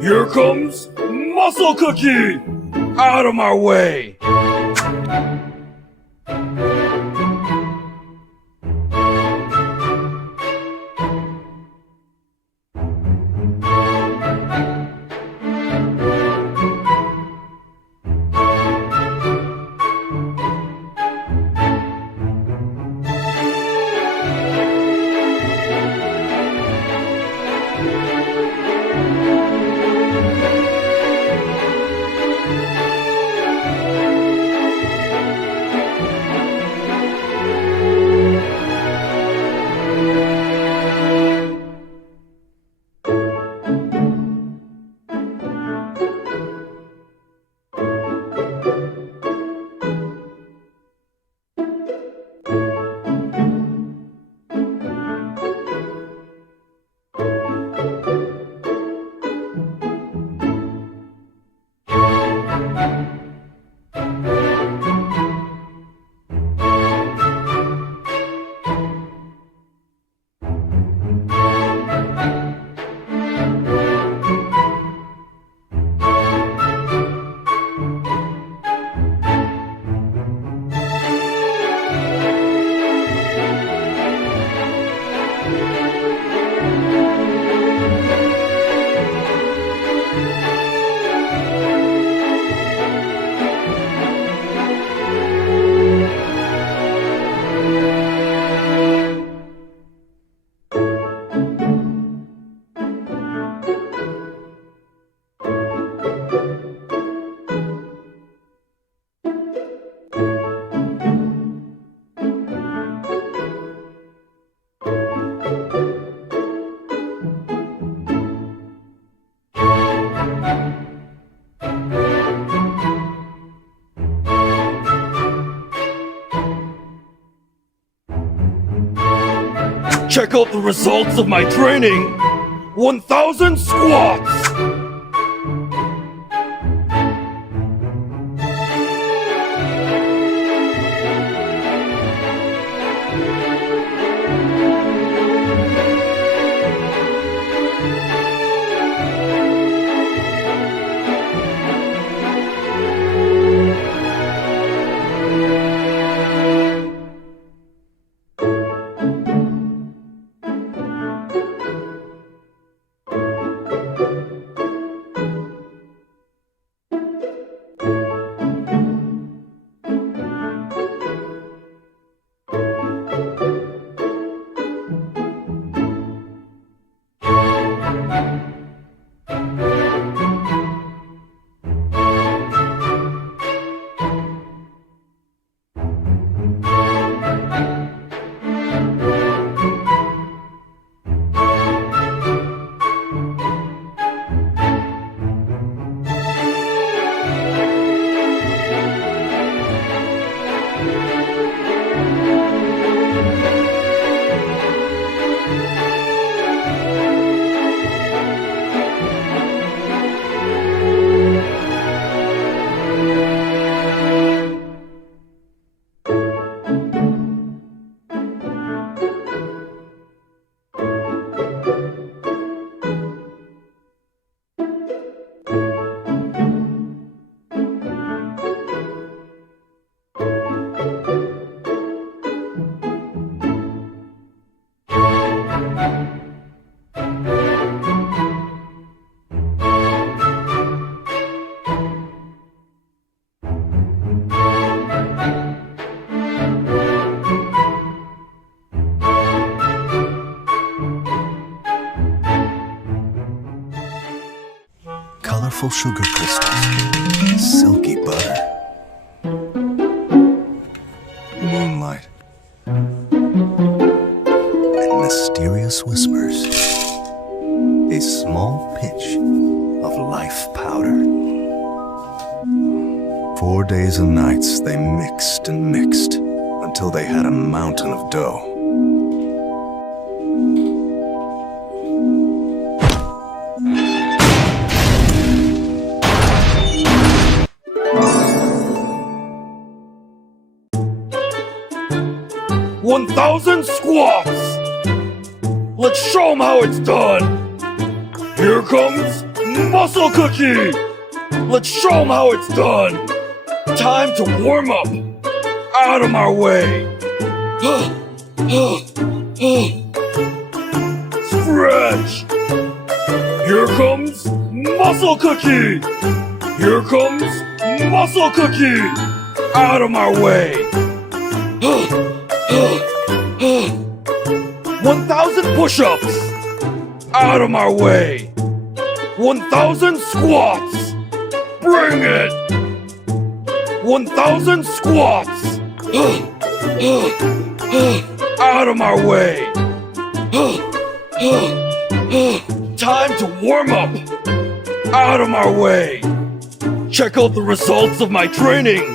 Here comes Muscle Cookie! Out of my way! Check out the results of my training! 1,000 squats! Colorful sugar crystals, silky butter, moonlight, and mysterious whispers. A small pinch of life powder. 4 days and nights they mixed and mixed until they had a mountain of dough. "1,000 squats! Let's show 'em how it's done! Here comes Muscle cookie! Let's show them how it's done! Time to warm up! Out of my way! Stretch! Here comes muscle cookie! Here comes muscle cookie! Out of my way! 1,000 push-ups! Out of my way! 1,000 squats! Bring it! 1,000 squats! Out of my way! Time to warm up! Out of my way! Check out the results of my training!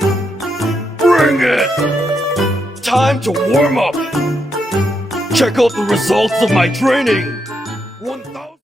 Bring it! Time to warm up! Check out the results of my training!